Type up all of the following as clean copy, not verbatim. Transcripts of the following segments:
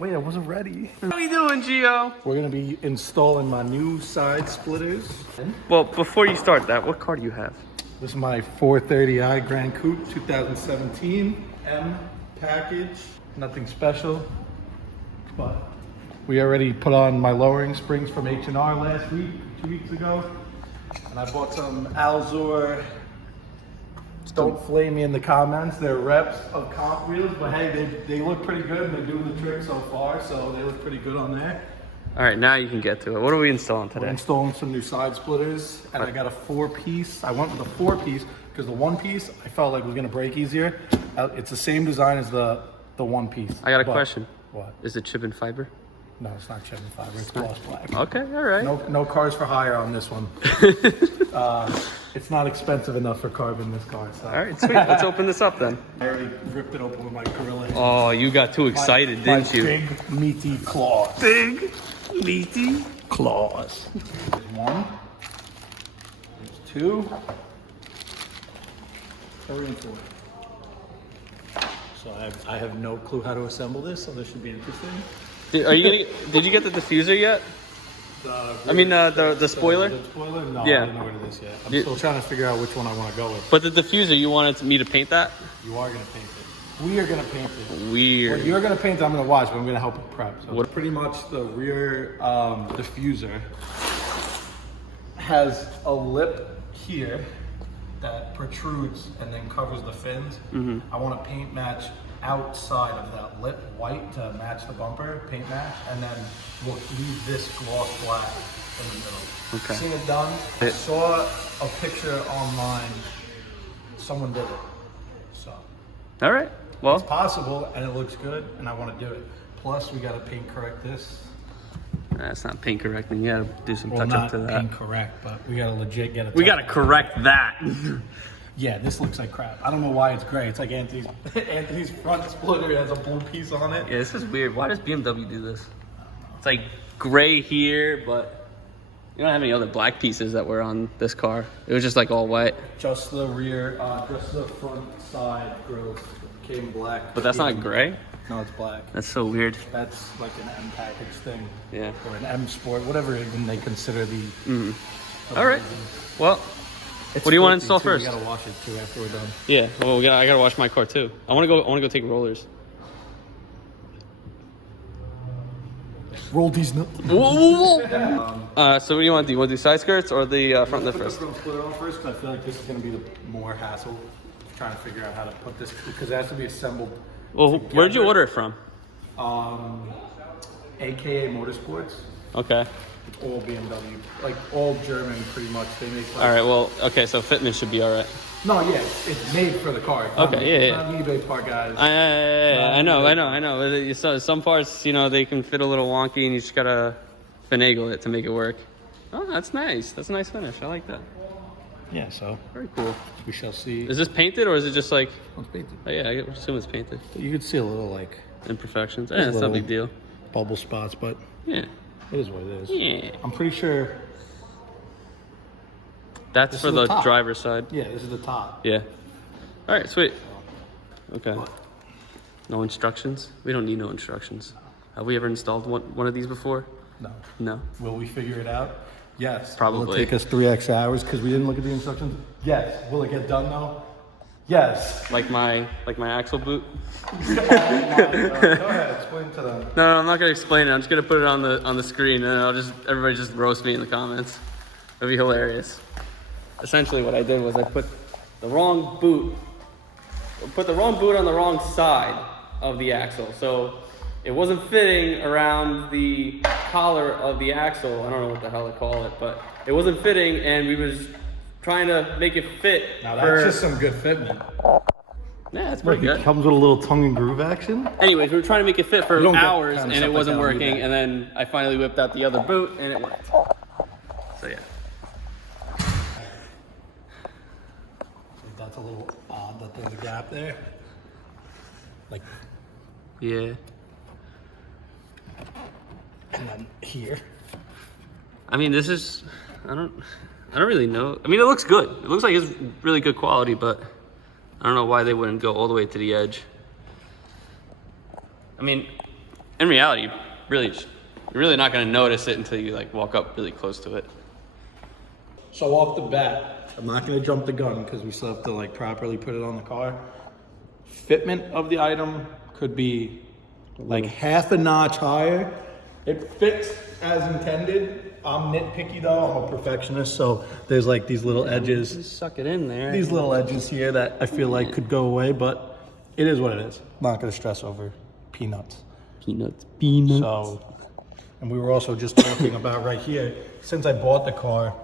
Wait, I wasn't ready. How you doing, Gio? We're gonna be installing my new side splitters. Well, before you start that, what car do you have? This is my 430i Grand Coupe 2017 M package. Nothing special, but we already put on my lowering springs from H&R last week, 2 weeks ago, and I bought some Alzor. Don't flame me in the comments. They're reps of comp wheels, but hey, they look pretty good and they're doing the trick so far, so they look pretty good on there. All right, now you can get to it. What are we installing today? We're installing some new side splitters, and I got a 4-piece. I went with a 4-piece because the 1-piece I felt like was gonna break easier. It's the same design as the 1-piece. I got a question. What? Is it chip and fiber? No, it's not chip and fiber. It's gloss black. Okay, all right. No cars for hire on this one. It's not expensive enough for carbon, this car. So. All right, sweet. Let's open this up then. I already ripped it open with my gorilla. Oh, you got too excited, didn't you? Big, meaty claws. Big, meaty claws. There's 1. There's 2. 3 and 4. So I have no clue how to assemble this, so this should be interesting. Did you get the diffuser yet? The spoiler? The spoiler? No, yeah. I don't know what it is yet. I'm still trying to figure out which one I want to go with. But the diffuser, you wanted me to paint that? You are going to paint it. We are going to paint it. Weird. Well, you're going to paint it, I'm going to watch, but I'm going to help you prep. So pretty much the rear diffuser has a lip here that protrudes and then covers the fins. I want to paint match outside of that lip white to match the bumper, paint match, and then we'll leave this gloss black in the middle. Okay. Seen it done. I saw a picture online. Someone did it. So. All right. Well, it's possible, and it looks good, and I want to do it. Plus, we got to paint correct this. That's not paint correcting. You got to do some touch up to that. Not paint correct, but we got to legit get it. We got to correct that. Yeah, this looks like crap. I don't know why it's gray. It's like Anthony's front splitter has a blue piece on it. Yeah, this is weird. Why does BMW do this? It's like gray here, but you don't have any other black pieces that were on this car. It was just like all white. Just the rear, just the front side grille came black. But that's not gray? No, it's black. That's so weird. That's like an M package thing. Yeah. Or an M Sport, whatever even they consider the... All right. Well... What do you want to install first? We gotta wash it too after we're done. Yeah, well, I gotta wash my car too. I want to go take rollers. Roll these nuts. Whoa. So what do you want to do? You want to do side skirts or the front lift first? Put the front splitter on first, because I feel like this is gonna be the more hassle. Trying to figure out how to put this, because it has to be assembled. Well, where'd you order it from? AKA Motorsports. Okay. All BMW, like all German, pretty much. They make. Like, all right. Well, okay. So fitment should be all right. No, yeah, it's made for the car. Okay. It's not an eBay part, guys. I know. So some parts, they can fit a little wonky, and you just gotta finagle it to make it work. Oh, that's nice. That's a nice finish. I like that. Yeah. So. Very cool. We shall see. Is this painted or is it just like? Oh, it's painted. Oh, yeah, I assume it's painted. You could see a little like imperfections. Yeah, it's not a big deal. Bubble spots, but yeah. It is what it is. Yeah. I'm pretty sure. That's for the driver's side. Yeah, this is the top. Yeah. All right, sweet. Okay. No instructions? We don't need no instructions. Have we ever installed one of these before? No. No. Will we figure it out? Yes. Probably. Will it take us 3x hours because we didn't look at the instructions? Yes. Will it get done though? Yes. Like my axle boot? Go ahead, explain to them. No, I'm not gonna explain it. I'm just gonna put it on the screen, and everybody just roast me in the comments. It'll be hilarious. Essentially, what I did was I put the wrong boot on the wrong side of the axle, so it wasn't fitting around the collar of the axle. I don't know what the hell they call it, but it wasn't fitting, and we was trying to make it fit. Now that's just some good fitment. Yeah, it's pretty good. It comes with a little tongue and groove action. Anyways, we were trying to make it fit for hours, and it wasn't working. And then I finally whipped out the other boot, and it worked. So yeah. That's a little odd that there's a gap there. Like. Yeah. And then here. I mean, this is. I don't really know. I mean, it looks good. It looks like it's really good quality, but I don't know why they wouldn't go all the way to the edge. I mean, in reality, you're really not gonna notice it until you like walk up really close to it. So off the bat, I'm not gonna jump the gun because we still have to like properly put it on the car. Fitment of the item could be like half a notch higher. It fits as intended. I'm nitpicky though, I'm a perfectionist, so there's like these little edges. Just suck it in there. These little edges here that I feel like could go away, but it is what it is. I'm not gonna stress over peanuts. Peanuts. So, and we were also just talking about right here, since I bought the car,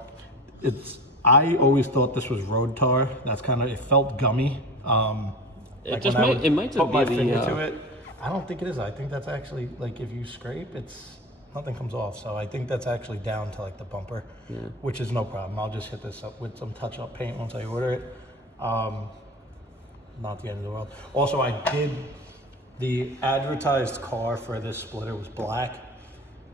I always thought this was road tar. That's kind of, it felt gummy. It just might, it might just put my be finger the, to it. I don't think it is. I think that's actually, like if you scrape, nothing comes off. So I think that's actually down to like the bumper, which is no problem. I'll just hit this up with some touch-up paint once I order it. Not the end of the world. Also, the advertised car for this splitter was black.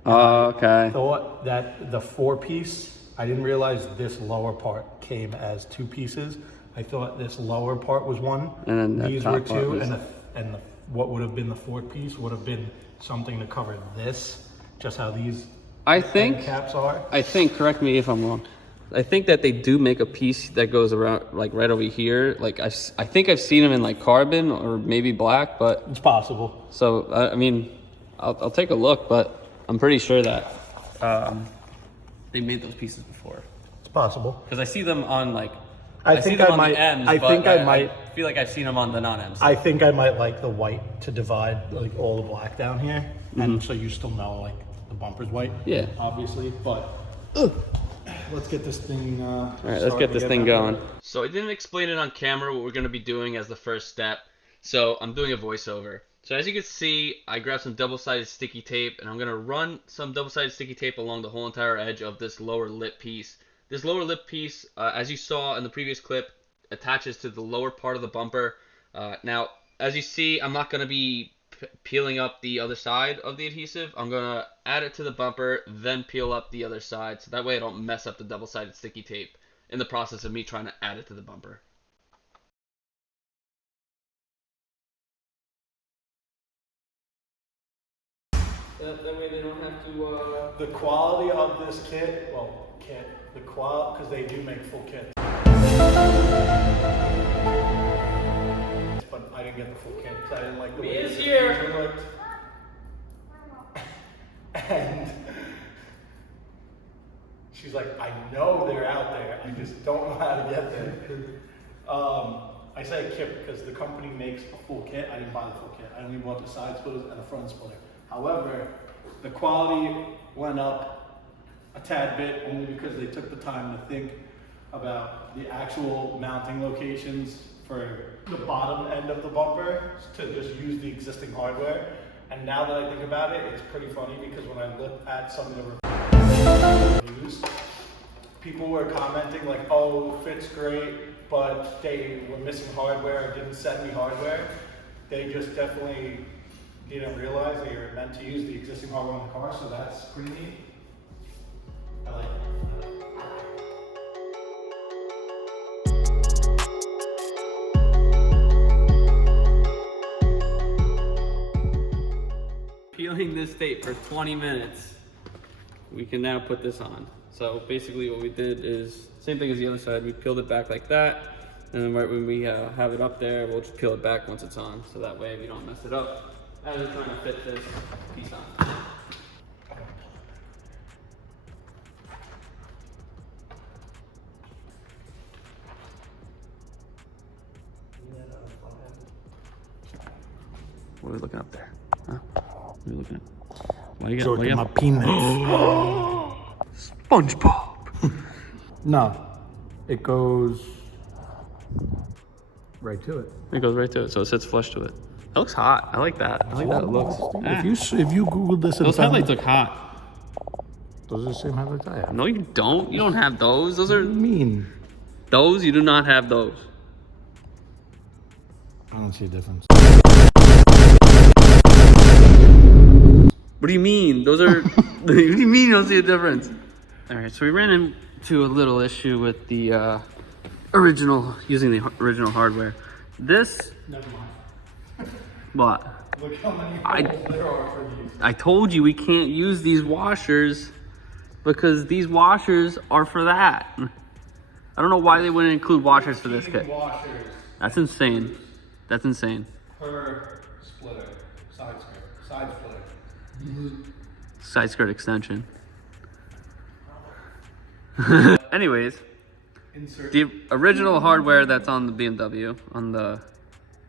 Oh, okay. I thought that the 4-piece, I didn't realize this lower part came as 2 pieces. I thought this lower part was one, and then these were 2, and what would have been the 4th piece would have been something to cover this, just how these caps are. I think, correct me if I'm wrong, I think that they do make a piece that goes around, like right over here. Like I think I've seen them in like carbon or maybe black, but it's possible. So I mean, I'll take a look, but I'm pretty sure that they made those pieces before. It's possible because I see them on like I see think them I on might. the M's, I think but I might. I feel like I've seen them on the non-M's. I think I might like the white to divide like all the black down here, and so you still know like the bumper's white. Yeah, obviously, but. Let's get this thing all right, let's get this thing going. So I didn't explain it on camera what we're going to be doing as the first step, so I'm doing a voiceover. So as you can see, I grabbed some double-sided sticky tape, and I'm going to run some double-sided sticky tape along the whole entire edge of this lower lip piece. This lower lip piece, as you saw in the previous clip, attaches to the lower part of the bumper. Now, as you see, I'm not going to be peeling up the other side of the adhesive. I'm going to add it to the bumper, then peel up the other side, so that way I don't mess up the double-sided sticky tape in the process of me trying to add it to the bumper. That way they don't have to... The quality of this kit, the quality, because they do make full kits. But I didn't get the full kit because I didn't like the way it looked. And she's like, I know they're out there, I just don't know how to get there. I say kit because the company makes a full kit. I didn't buy the full kit. I only bought the side splitters and the front splitter. However, the quality went up a tad bit only because they took the time to think about the actual mounting locations for the bottom end of the bumper to just use the existing hardware. And now that I think about it, it's pretty funny because when I looked at some of the reviews, people were commenting like, oh, fits great, but they were missing hardware or didn't send me hardware. They just definitely didn't realize that you're meant to use the existing hardware on the car, so that's pretty neat. I like it. Peeling this tape for 20 minutes, we can now put this on. So basically what we did is, same thing as the other side, we peeled it back like that, and then right when we have it up there, we'll just peel it back once it's on, so that way we don't mess it up as we're trying to fit this piece on. What are we looking up there? Huh? What are you looking at? Why you got my penis. SpongeBob. No, it goes right to it. It goes right to it, so it sits flush to it. That looks hot. I like that. I like that it looks. If you Googled this, Those headlights look hot. Those are the same headlights I have. No, you don't. You don't have those. Those are mean. Those you do not have those. I don't see a difference. What do you mean? Those are. What do you mean you don't see a difference? All right, so we ran into a little issue with the using the original hardware. This. Never mind. What? Look how many holes there are for these. I told you we can't use these washers because these washers are for that. I don't know why they wouldn't include washers for this kit. Washers That's insane. That's insane. per splitter, side splitter. Side skirt extension. Anyways, Insert. the original hardware that's on the BMW, on the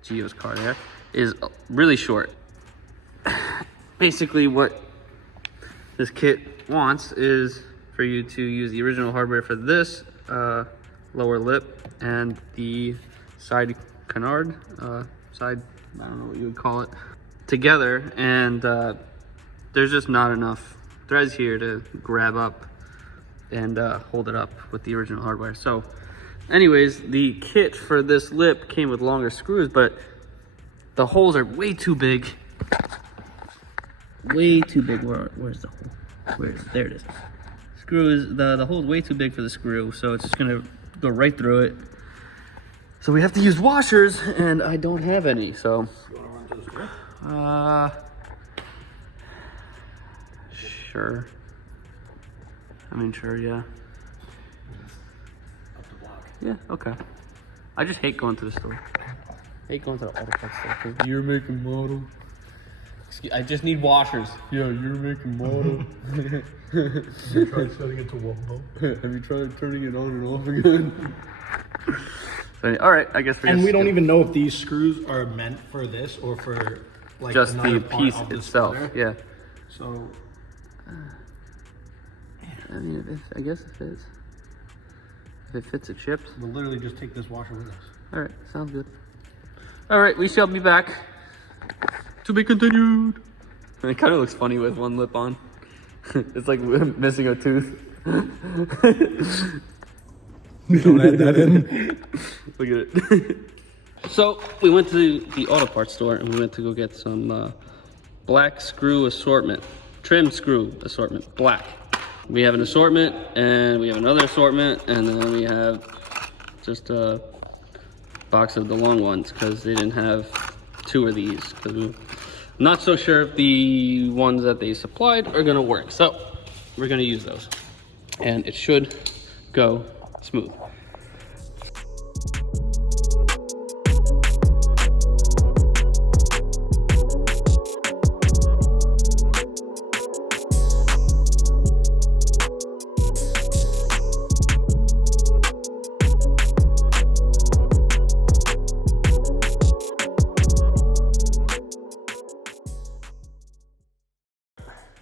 Gio's car there, is really short. Basically what this kit wants is for you to use the original hardware for this lower lip and the side canard, side, I don't know what you would call it, together, and there's just not enough threads here to grab up and hold it up with the original hardware. So anyways, the kit for this lip came with longer screws, but the holes are way too big. Way too big. Where's the hole? There it is. Screw is, the hole's way too big for the screw, so it's just gonna go right through it. So we have to use washers, and I don't have any, so. You wanna run to the screw? Sure. I mean, sure, yeah. Up the block. Yeah, okay. I just hate going to the store. Hate going to the auto parts store too. You're making model. I just need washers. Yeah, you're making model. You tried setting it to Wombo. Have you tried turning it on and off again? All right, I guess And we don't even know if these screws are meant for this or for like just another the part piece of the itself. splitter. Yeah. So I mean, I guess it fits. If it fits, it ships. we'll literally just take this washer with us. All right, sounds good. All right, we shall be back. To be continued. It kind of looks funny with one lip on. It's like missing a tooth. Don't add that in. Look at it. So we went to the auto parts store and we went to go get some black screw assortment, trim screw assortment, black. We have an assortment and we have another assortment, and then we have just a box of the long ones because they didn't have two of these. Because I'm not so sure if the ones that they supplied are gonna work. So we're gonna use those and it should go smooth.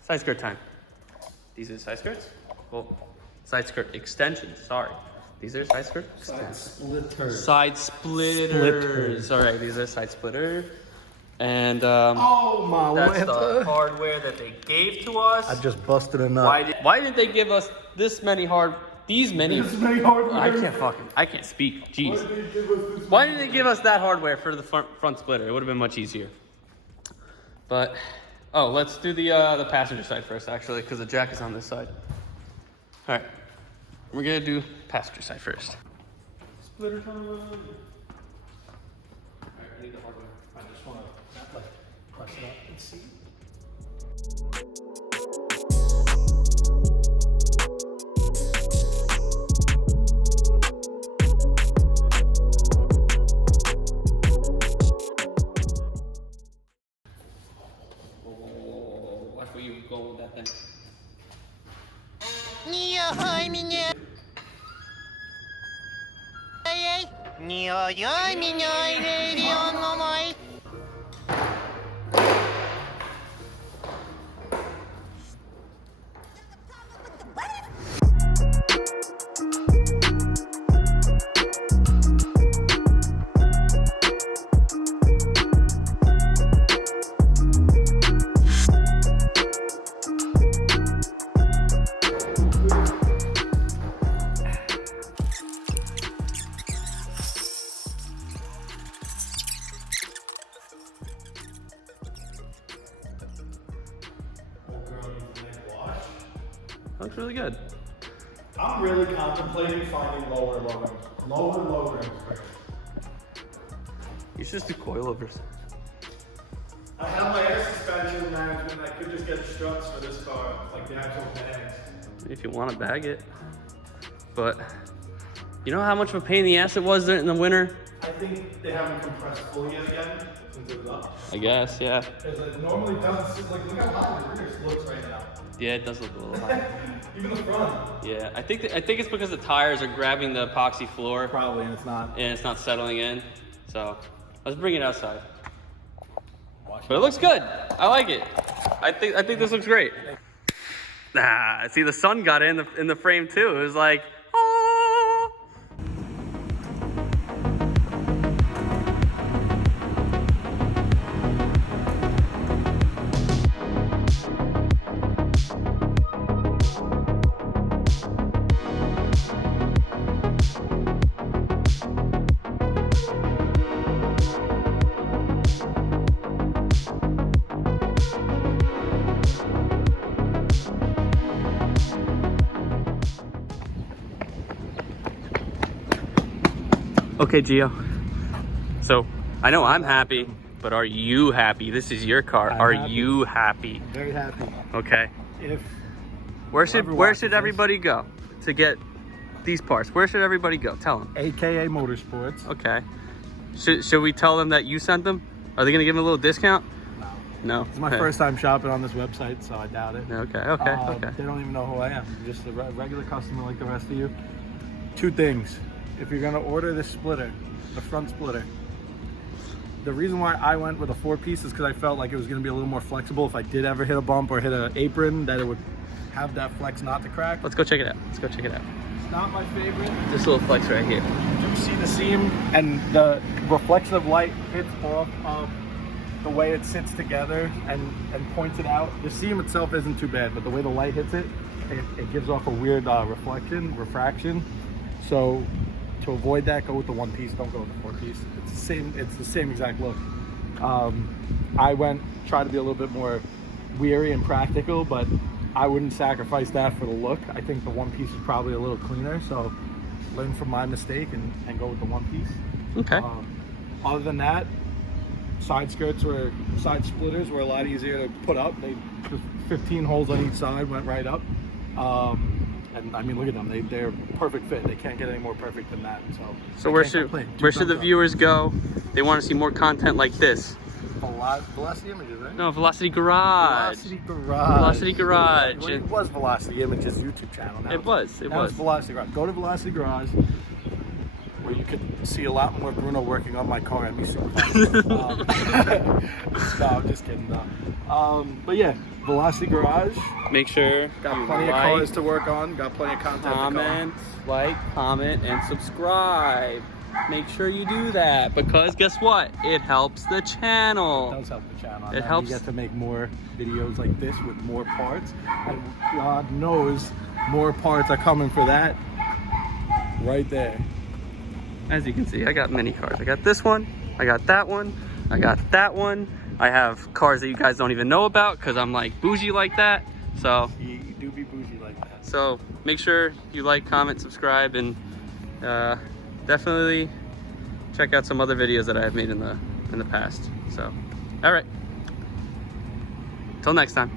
Side skirt time. These are side skirts? Well, side skirt extensions, sorry. These are side skirt extensions. Splitters. Side splitters. All right, these are side splitter. And Oh my that's the Lanta. hardware that they gave to us. I just busted a nut. Why did they give us this many these many hardware. I can't speak, jeez. Why did they give us that hardware for the front splitter? It would have been much easier. But, oh, let's do the passenger side first, actually, because the jack is on this side. All right, we're gonna do passenger side first. Splitter time. All right, I need the hardware. I just want to like press it up and see. Oh, watch where you go with that thing. Не ой меня. Эй, не ой меня, ребенок мой. Looks really good. I'm really contemplating finding lower loadings. Lower loadings. You should just do coilovers. I have engine management. I could just get struts for this car, like the actual bags. If you want to bag it. But you know how much of a pain in the ass it was in the winter? I think they haven't compressed fully yet again since it was up. I guess, yeah. Because it normally doesn't sit, like, look how high the rear looks right now. Yeah, it does look a little high. Even the front. Yeah, I think it's because the tires are grabbing the epoxy floor Probably, and it's not. and it's not settling in. So let's bring it outside. But it looks good. I like it. I think this looks great. Ah, see, the sun got in the frame too. It was like, oh. Okay, Gio. So I know I'm happy, but are you happy? This is your car. Are you happy? Very happy. Okay. If Where should everybody go to get these parts? Where should everybody go? Tell them. AKA Motorsports. Okay. Should we tell them that you sent them? Are they gonna give them a little discount? No. It's my Okay. first time shopping on this website, so I doubt it. Okay. They don't even know who I am. I'm just a regular customer like the rest of you. Two things. If you're gonna order this splitter, the front splitter, the reason why I went with a 4-piece is because I felt like it was gonna be a little more flexible if I did ever hit a bump or hit an apron, that it would have that flex not to crack. Let's go check it out. Let's go check it out. It's not my favorite. This little flex right here. You see the seam and the reflection of light hits off of the way it sits together and points it out. The seam itself isn't too bad, but the way the light hits it, it gives off a weird refraction. So to avoid that, go with the 1-piece, don't go with the 4-piece. It's the same exact look. I tried to be a little bit more weary and practical, but I wouldn't sacrifice that for the look. I think the 1-piece is probably a little cleaner, so learn from my mistake and go with the 1-piece. Okay. Other than that, side splitters were a lot easier to put up. They just 15 holes on each side, went right up. And I mean, look at them. They're perfect fit. They can't get any more perfect than that. So where should the viewers go? They want to see more content like this. Velocity Images, right? No, Velocity Garage. Velocity Garage. Velocity Garage. Well, it was Velocity Images YouTube channel now. It was. Now it's Velocity Garage. Go to Velocity Garage, where you could see a lot more Bruno working on my car and me super fun. No, I'm just kidding. No. But yeah, Velocity Garage. Make sure Got you plenty of like, cars to work on. Got plenty of content comment, comment, and subscribe. Make sure you do that because guess what? It helps the channel. It does help the channel. It helps. You get to make more videos like this with more parts. And God knows more parts are coming for that right there. As you can see, I got many cars. I got this one, I got that one, I got that one. I have cars that you guys don't even know about because I'm like bougie like that. So You do be bougie like that. So make sure you like, comment, subscribe, and definitely check out some other videos that I have made in the past. So, all right. Till next time.